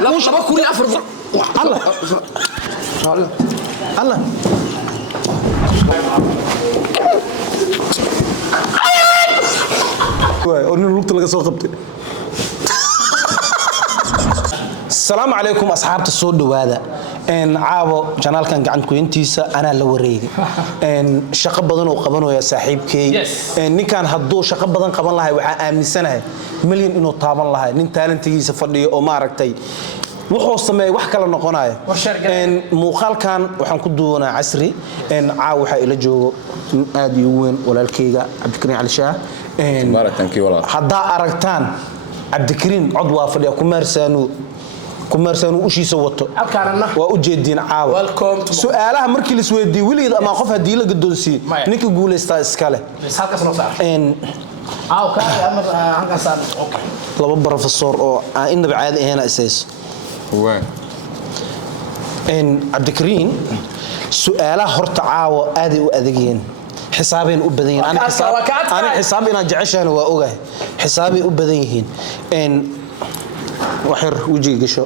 أنا كوش لaba kun iyo afar الله الله السلام عليكم أصحاب الصود وهذا إن عابو جنال كان قاعد كوينتيسا أنا اللي وريدي إن شق بدن وقبنه يا صاحب كي إن كان هدو شق بدن قبل الله وعامل سنة مليون إنه طابن الله إن تالنتي سفردي أو ماركتي wuxuu sameeyay wax kala noqonaya muuqaalkan waxaan ku duwanaa casri caaw waxa ila joogo aad iyo weyn walaalkayga Cabdikariin Cali Shaah baaratankii walaal hadda aragtaan Cabdikariin cod waa fadhiya kumarsaanu ushiisa wato waa u jeedin caaw su'aalaha markii la isweydiiyay wiligeed ama qof hadii la gadoonsiyo ninka guuleystaa iska leh halkaas noo saar caaw ka ama halkaas okay laba professor oo inaba caadi ahayn isayso Cabdikariin su'aalaha horta caawa aad ay u adeegeen xisaabeen u badan yihiin ana xisaab ina jeceshaan waa ogahay xisaabay u badan yihiin waxir wajiga gasho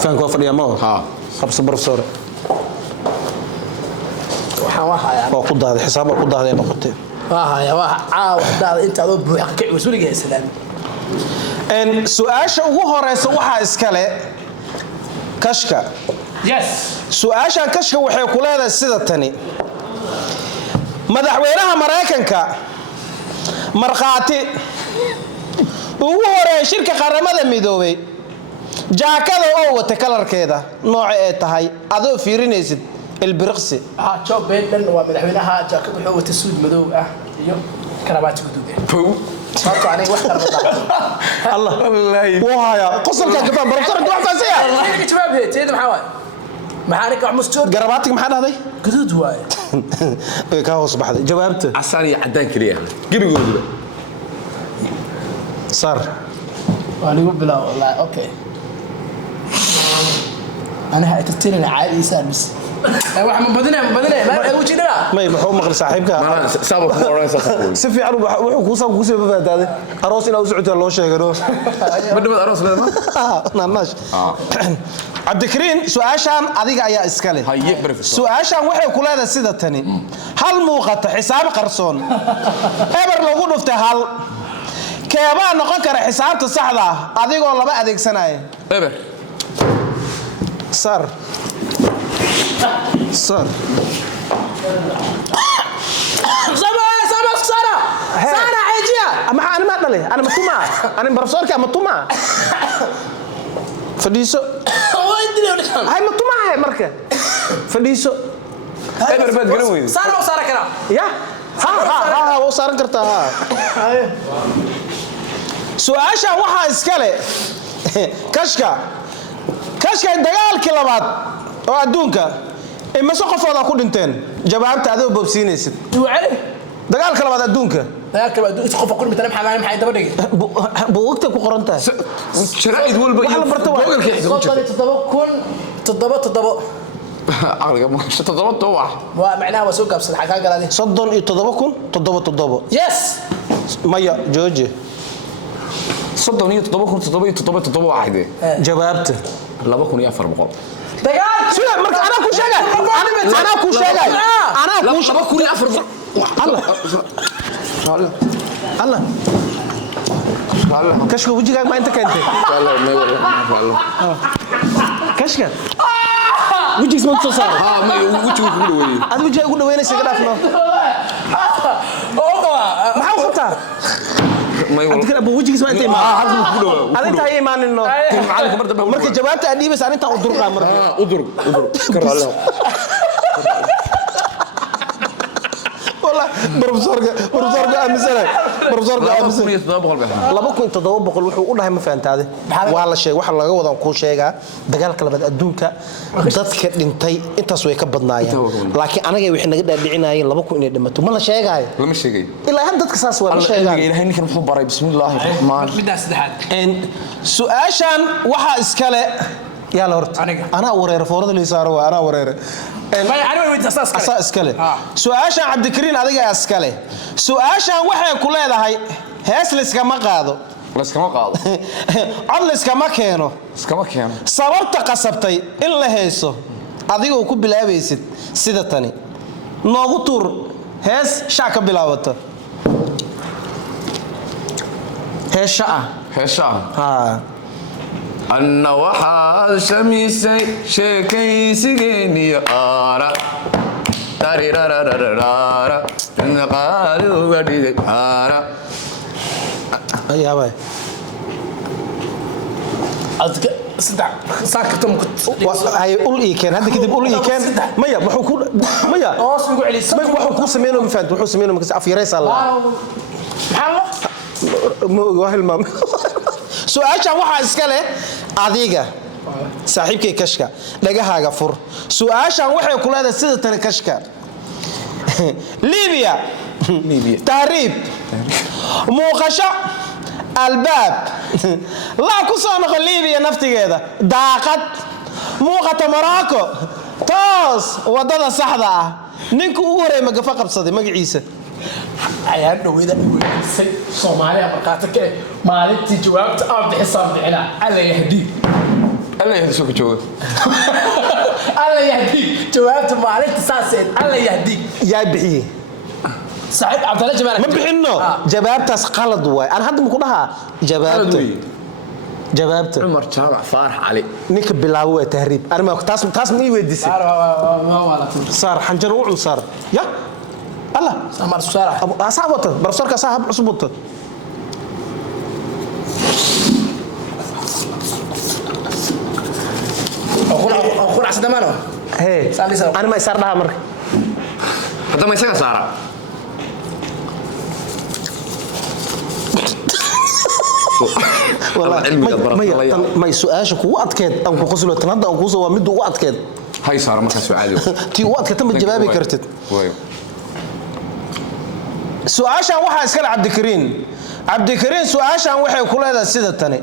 fanko fadhiya ma ha qabso professor waxaan ku daaday xisaab ku daaday noqotay waa caawa daada inta aad buux ka wasuuliga islaam su'aasha ugu horeysa waxa iska leh kashka su'aasha kashka waxay ku leedahay sida tani madaxweynaha Mareykanka marqaati ugu horeeyay shirka qaramada midoobay jaakada oo wata kalarkeeda nooca ay tahay adoo fiirinaysid ilbirqsi Joe Biden waa madaxweynaha jaakada wuxuu wata suud madow ah iyo karabaati guduud صارت عليه واحدة الله وهايا قصر كان كفان بربطر انت واحد فاسية والله شباب هيك تيد محاول معارك عمستور قرباتك محل هذي قدود هواي كاوس بحد جوابته عساني عدان كليها قبي قولوا صار وانا يقول بلا والله اوكي انا هتتيني عادي سالس واحد من بدنا ما وجهنا ما يبحو مقل صاحبك ما سابق ورانسا سفي عرب wuxuu ku sab ku soo bafaadaade aroos ina u socdo loo sheegano badbad aroos leedma naanash Cabdikariin su'aashan adiga ayaa iska leh haye professor su'aashan waxay ku leedahay sida tani hal muuqata xisaab qarsoon eber lagu dhuftay hal keeba noqon kara xisaabta saxda ah adigoo laba adeegsanaya eber sar صار سارة عجية أما أنا ما أدري أنا مطمع أنا بروفيسور كم مطمع فديسو هاي مطمع هاي مركز فديسو هاي برباد قلوي سارة وسارة كلام يا ها وصار كرتها سؤاشا وها إسكالي كشكا دجال كلامات oo adduunka ima soo qofooda ku dhinteen jawaabta adoo bobsiinaysid duucay dagaalka labaad adduunka adduunka qof ku dhintay maxay daba dhigay buugta ku qoran tahay sharaa'id walba iyo googalka aqliga ma toddoba wax waa macnaha waa soo gaabsan xagaa galaday 37000 yes maya jooje 37000 waxde jawaabta 2400 دجال شو مرك أنا كل شيء أنا كل شيء أنا كل شيء كل أفر الله الله كشكو وجهك ما أنت كنت والله ما والله كشكو وجهك ما تصار ما وجهك كله هذا وجهك كله وين سكر أفنو ما هو خطأ ما يقول أنت كده بوجهك اسمه أنت أنا أنت هاي إيمان إنه مركز جوابت أدي بس أنا أنت أدرك مركز أدرك كر الله والله بروفيسور أمثلة بروفيسور أمثلة لما كنت تدور وحو قلنا ما فهمت هذا والله شيء واحد لقى وضع كل شيء دجال كلا بدأ دونك ضدك أنتي أنت سوي كبدنايا لكن أنا جاي وإحنا قد بعناية لما كنا دمتو ما لا شيء جاي لا مش شيء إلا هم ضدك ساس ولا شيء جاي إلهي نكر محب براي بسم الله الرحمن إن سؤاشان واحد إسكالة يا لورد أنا ورير فورد اللي صاروا أنا ورير أنا وين أساس كله سؤاشان عبدكريم هذا أسكالة سؤاشان واحد كله هذا هاي هاسلس كم قاضو laskama qaado cod la iskama keeno iskama keeno sababta qasabtay in la heeso adigoo ku bilaabaysid sida tani noogu tuur hees shaa ka bilaabato heesha ha anna waxaad shamisay sheekaysigeeniyo aara tarirarararara inna qaali uga dhigay aara ayaabay adka saddex saaktum ay ul ii keen hadda kadib ul ii keen maya wuxuu ku maya hoos ugu celiso may wuxuu ku sameeyay ma fahanto wuxuu sameeyay ma af yaraysa Allah maxaa ma oga hilmaam su'aasha waxa iska leh adiga saaxiibkay kashka dhagahaaga fur su'aashan waxay ku leedahay sida tan kashka Libya taariib muuqasho albaab la ku soo noqon Libya naftigeeda daaqad muuqata Morocco toos wadada saxda ah ninku ugu horeeyay magafa qabsaday magaciisa ayaan dhawada weysay Soomaaliya markaata ka maalintii jawaabta aan bixisaan bixina alla yahdi soo jooga alla yahdi jawaabta maalintii saaseen alla yahdi yaa bixiyay صاحب عبد الله جمال ما بحنو جوابتاس قلد واي انا هاد مكو دها جوابته عمر جامع فارح علي نيك بلاو تهريب انا ما تاس مي ويديسي صار حنجر وعو صار يا الله امر صار ابو اصابته برسولك صاحب عصبته اقول عسى دمانو هي انا ما يصير لها مر هذا ما يصير صار والله ما سؤالك كو ادكيد او كو قسلو تنada او كو سو mid ugu adkeed hay saar marka su'aali tii u adkeed ma jawaabi kartid su'aashan waxa iska Cabdikariin su'aashan waxay ku leedahay sida tani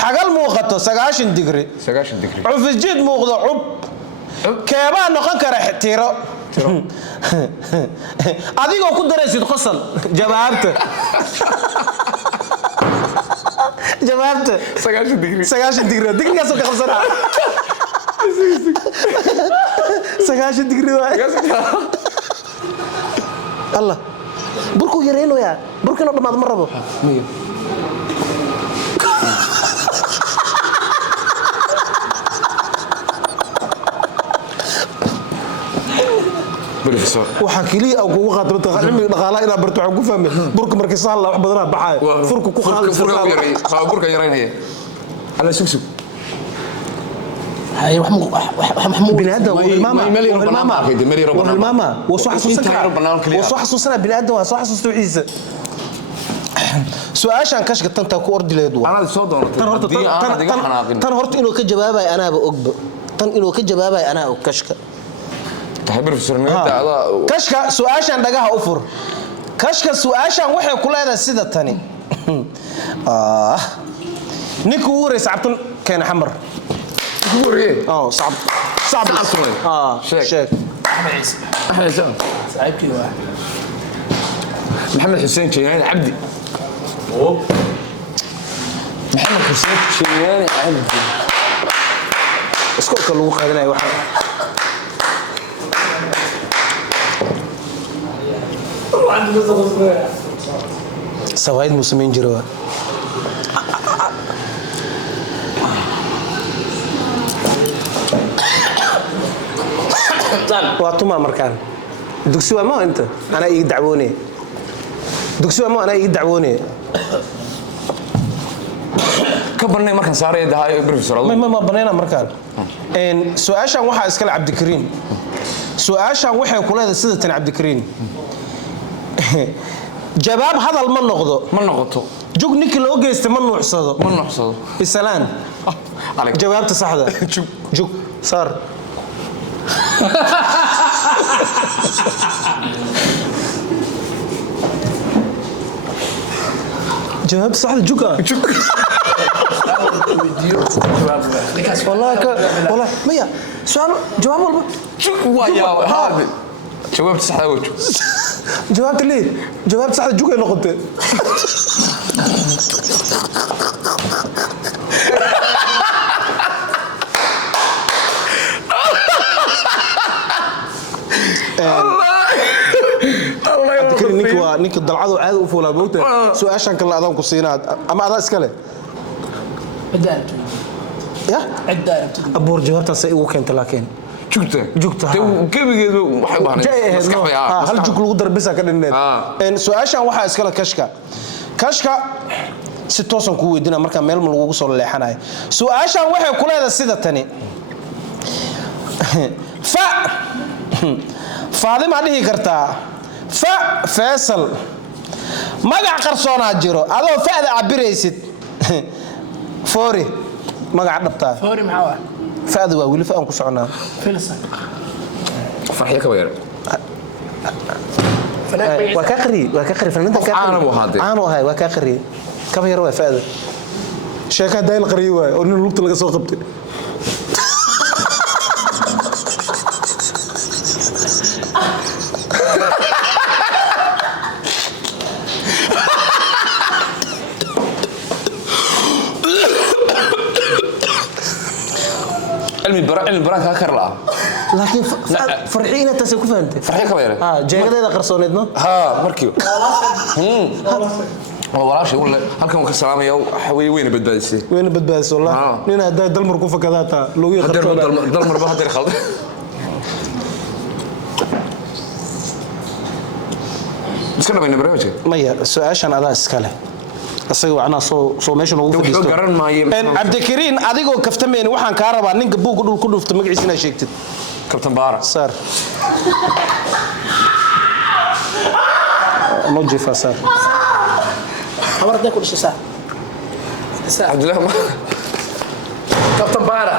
xagal muuqato 90 digri cufisjid muuqdo cub keeba noqon kara tiro adigoo ku daraysid qosol jawaabta جوابته 90 دقيقة 90 دقيقة دقيقة سوق خلصنا 90 دقيقة الله بركو يرينو يا بركو نو دماد مربو ميو بروفيسور waxa kaliya oo kugu qaadro cilmi dhaqaalaha ina barto waxa ku fahmay burka markii saal wax badan baxay furku ku qaado burka yareynaya ala sugsug هاي محمود بني ادم والماما وصح حسوسنا بني ادم وصح حسوس عيسى سؤاشان كشك تنتا ku ordi leedo ana soo doonto tan horta inuu ka jawaabay anaaba ogba tan inuu ka jawaabay ana og kashka kashka su'aashan dhagaha u fur kashka su'aashan waxay ku leedahay sida tani ninku uu rees abtan keen xamar صعب شيك محمد حسين شيراني عبدي محمد حسين شيراني عبدي اسكو لو قادناي waxa سوايد مسلمين جروا واتما مركان دكسوا ما انت انا اي دعووني دكسوا ما انا اي دعووني كبرني مركان ساري دهاي بروفيسور ما بنينا مركان ان سؤاشان waxa iska la Cabdikariin su'aashan waxay ku leedahay sida tan Cabdikariin jawaab hadal ma noqdo jug ninki loo geystay ma nuuxsado bisalaan jawaabta saxda jug sar جواب صح الجوكا والله ميا سؤال جواب والله ويا هذا جواب صح وجه جوابت ليه جواب صح الجوكا نقطه ninka dalcadu caadi u fuulaa moogta su'aashan kale adaan ku siinaa ama adaa iska leh ya abuur jawaabtaas ay ugu keentay laakiin jugta gebigeedu waxay baahnay hal jug lagu darbisa ka dhinneed su'aashan waxaa iska leh kashka si toosan ku weydiina marka meel ma lagu soo leexanayo su'aashan waxay ku leedahay sida tani Faadima dhihi kartaa Faisal magac qarsoonaa jiro adoo faada cabiraysid Foori magac dhabtaa Foori maxaa faada waa wili faan ku soconaa Filsa farxiyo ka weer waa ka qari fananta ka aanu ahay waa ka qari kaba yar waa faada sheeka dayl qari waay oo nin lugta laga soo qabtay علمي برانك هكرلا لكن فرحينا تسكو فهمت فرحي كبيره jeegada qarsoonidno markii والله ولا halkan ka salaamayo weyn badbaadisay wallah nin haday dalmar ku fakadaata lagu yaqaan dalmar ba haday khalad iska dhamayna barnaamijka maya su'aashan adaa iska leh asaga waxna soo meesha ugu fadhiisto garan maayo Abdikariin adigoo kaftameen waxaan ka rabaa ninka buuga dhul ku dhufta magaciisa sheegtid kabtan baara sar noji fasar amarda ku dhishaysa Abdullah kabtan baara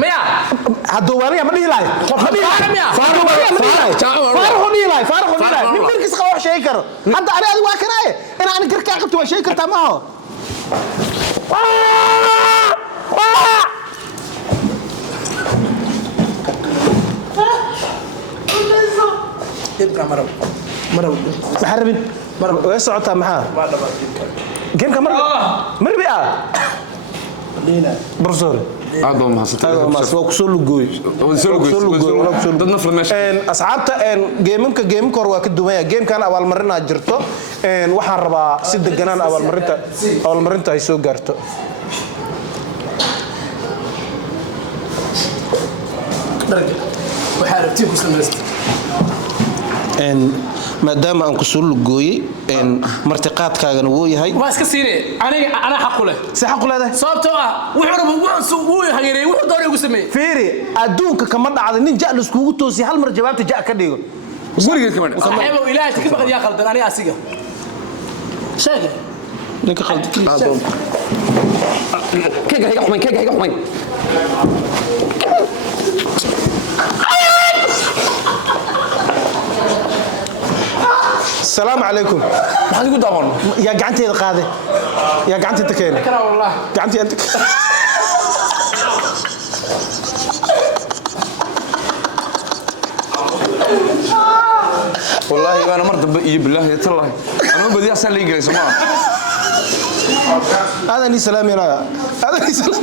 maya hadoo waliya ma dhihi lahay faaruq nin markiis qabo wax sheegi karo hadda adiga waa kanaaye in aan garkaa qabto waa sheegi kartaa ma aho ibra maraw maxarabin way socotaa maxaa geemka marbi professor aadoo mahadsan waa ku soo lugooy dad nafar meesha asxaabta geemka hore waa ka duwan yahay geemkan abaalmarin aad jirto waxaan rabaa si deganaan abaalmarinta ay soo gaarto waxaa rabtiin ku sameysay maadaama aan ku soo lugooyay martiqaadkaagana wuu yahay waa iska siine ana xaq u leh si xaq u leedahay sababtoo ah wuxuu hageeray wuxuu doonay ugu sameeyay fiiri adduunka kama dhacdo nin jacl iskugu toosay hal mar jawaabta jac ka dhigo guriga kama saxiibo ilaahay ka baqad yaa qaldan ani asiga sheegay ninka qaldan كيف حمين السلام عليكم ما حد يقول داون يا قعنتي قاده يا قعنتي انت كين كنا والله قعنتي انت والله انا مرض بالله يتالله انا بدي اسال لي جاي سماه هذا لي سلام هذا لي سلام